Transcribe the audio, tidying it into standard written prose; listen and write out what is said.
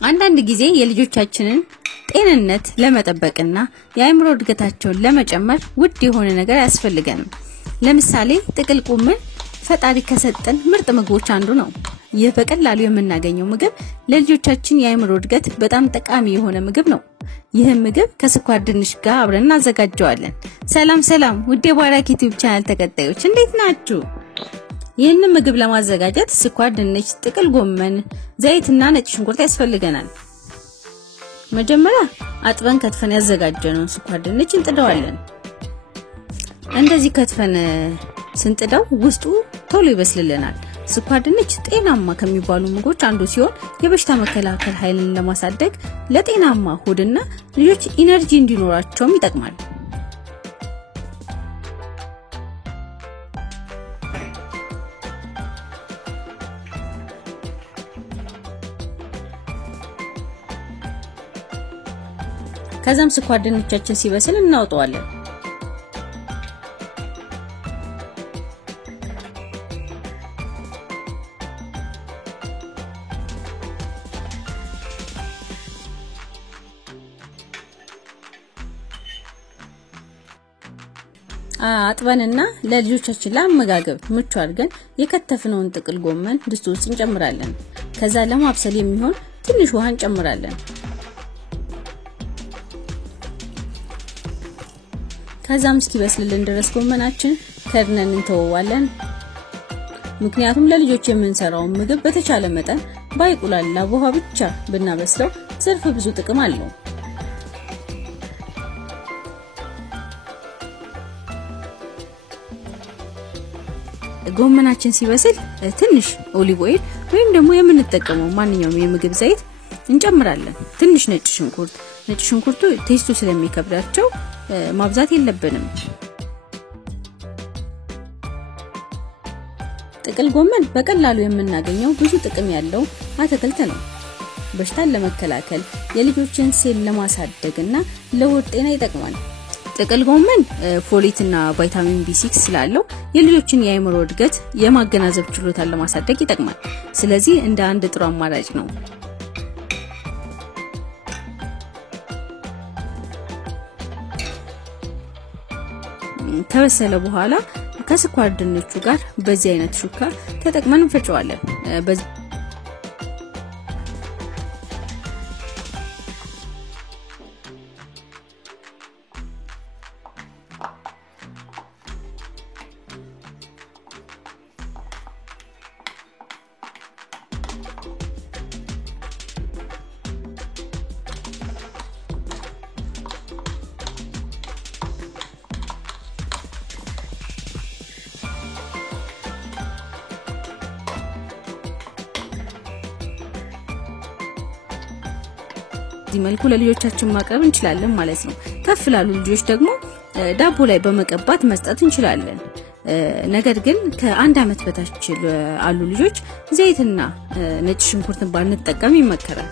አንዳንድ ጊዜ የልጆቻችንን ጤንነት ለመጠበቅና የአእምሮ እድገታቸውን ለመጨመር ውድ የሆነ ነገር ያስፈልገናል። ለምሳሌ ጥቅል ጎመን ፈጣሪ ከሰጠን ምርጥ ምግቦች አንዱ ነው። ይህ በቀላሉ የምናገኘው ምግብ ለልጆቻችን የአእምሮ እድገት በጣም ጠቃሚ የሆነ ምግብ ነው። ይህ ምግብ ከስኳር ድንች ጋር አብረን እናዘጋጀዋለን። ሰላም ውድ የባራኪ ዩቲዩብ ቻናል ተከታዮች እንዴት ናችሁ? ይህንን ምግብ ለማዘጋጀት ስኳር ድንች፣ ጥቅል ጎመን፣ ዘይትና ነጭ ሽንኩርት ያስፈልገናል። መጀመሪያ አጥበን ከትፈን ያዘጋጀነውን ስኳር ድንች እንጥደዋለን። እንደዚህ ከትፈን ስንጥደው ውስጡ ቶሎ ይበስልልናል። ስኳር ድንች ጤናማ ከሚባሉ ምግቦች አንዱ ሲሆን የበሽታ መከላከል ኃይልን ለማሳደግ ለጤናማ ሆድና ልጆች ኢነርጂ እንዲኖራቸውም ይጠቅማል። ከዛም ስኳር ድንቻችን ሲበስል እናውጣዋለን። አጥበንና ለልጆቻችን ለአመጋገብ ምቹ አድርገን የከተፍነውን ጥቅል ጎመን ድስት ውስጥ እንጨምራለን። ከዛ ለማብሰል የሚሆን ትንሽ ውሃ እንጨምራለን። ከዛም እስኪበስልልን ድረስ ጎመናችን ከድነን እንተወዋለን። ምክንያቱም ለልጆች የምንሰራው ምግብ በተቻለ መጠን ባይቁላላ በውሃ ብቻ ብናበስለው ዘርፈ ብዙ ጥቅም አለው። ጎመናችን ሲበስል ትንሽ ኦሊቭ ኦይል ወይም ደግሞ የምንጠቀመው ማንኛውም የምግብ ዘይት እንጨምራለን። ትንሽ ነጭ ሽንኩርቱ ቴስቱ ስለሚከብዳቸው ማብዛት የለብንም። ጥቅል ጎመን በቀላሉ የምናገኘው ብዙ ጥቅም ያለው አትክልት ነው። በሽታን ለመከላከል የልጆችን ሴል ለማሳደግና ለሆድ ጤና ይጠቅማል። ጥቅል ጎመን ፎሌትና ቫይታሚን B6 ስላለው የልጆችን የአእምሮ እድገት የማገናዘብ ችሎታን ለማሳደግ ይጠቅማል። ስለዚህ እንደ አንድ ጥሩ አማራጭ ነው። ከበሰለ በኋላ ከስኳር ድንቹ ጋር በዚህ አይነት ሹካ ተጠቅመን እንፈጨዋለን። በዚህ መልኩ ለልጆቻችን ማቅረብ እንችላለን ማለት ነው። ከፍ ላሉ ልጆች ደግሞ ዳቦ ላይ በመቀባት መስጠት እንችላለን። ነገር ግን ከ1 ዓመት በታች ያሉ ልጆች ዘይትና ነጭ ሽንኩርትን ባንጠቀም ይመከራል።